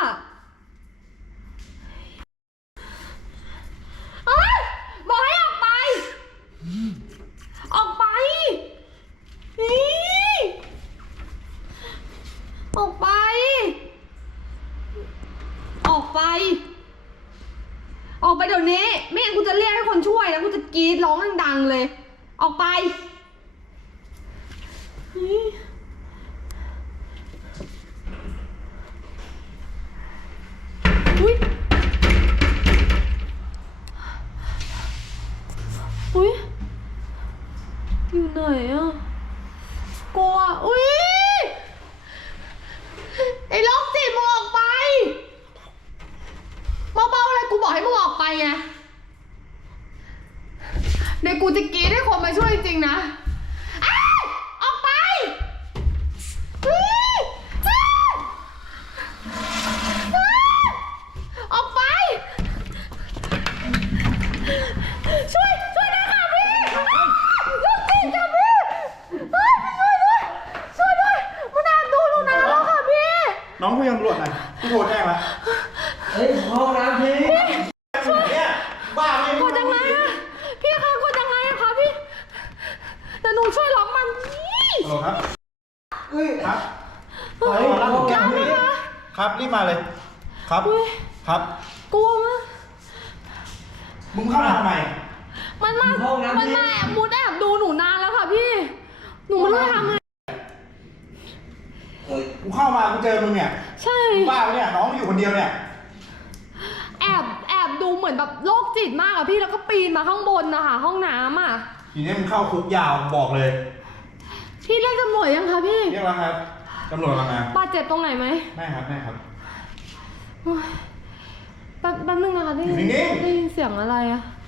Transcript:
บอกให้ออกไปออกไปออกไปออกไปออกไปเดี๋ยวนี้ไม่งั้นกูจะเรียกให้คนช่วยแล้วกูจะกรีดร้องดังๆเลยออกไปอุ้ยอยู่ไหนอ่ะกลัวอุ้ยไอ้ล็อกจิมึงออกไปเบาๆเลยกูบอกให้มึงออกไปไงเดี๋ยวกูจะกรีดให้คนมาช่วยจริงๆนะออกไปออกไปช่วยด้วยค่ะพี่ลูกจิตค่ะพี่ช่วยด้วยมันแอบดูหนูนะแล้วค่ะพี่น้องคุยกับตำรวจหน่อยพี่โทรแจ้งแล้วเฮ้ยห้องน้ำพี่เนี่ยบ้าไม่กดยังไงอะพี่คะกดยังไงอะคะพี่แต่หนูช่วยล็อกมันฮัลโหลครับเฮ้ยครับเฮ้ยห้องน้ำพี่ครับรีบมาเลยครับครับกลัวมากมึงเข้ามาทำไมมันมาแอบมุดแอบดูหนูนานแล้วค่ะพี่หนูไม่รู้จะทำไงกูเข้ามากูเจอมึงเนี่ยใช่บ้าปะเนี่ยน้องอยู่คนเดียวเนี่ยแอบดูเหมือนแบบโรคจิตมากอะพี่แล้วก็ปีนมาข้างบนนะคะห้องน้ำอะทีนี้มึงเข้าคุกยาวบอกเลยพี่เรียกตำรวจยังคะพี่เรียกแล้วครับตำรวจมาบาดเจ็บตรงไหนไหมไม่ครับแป๊ป๊บนึงนะคะได้ยินเสียงอะไรอะ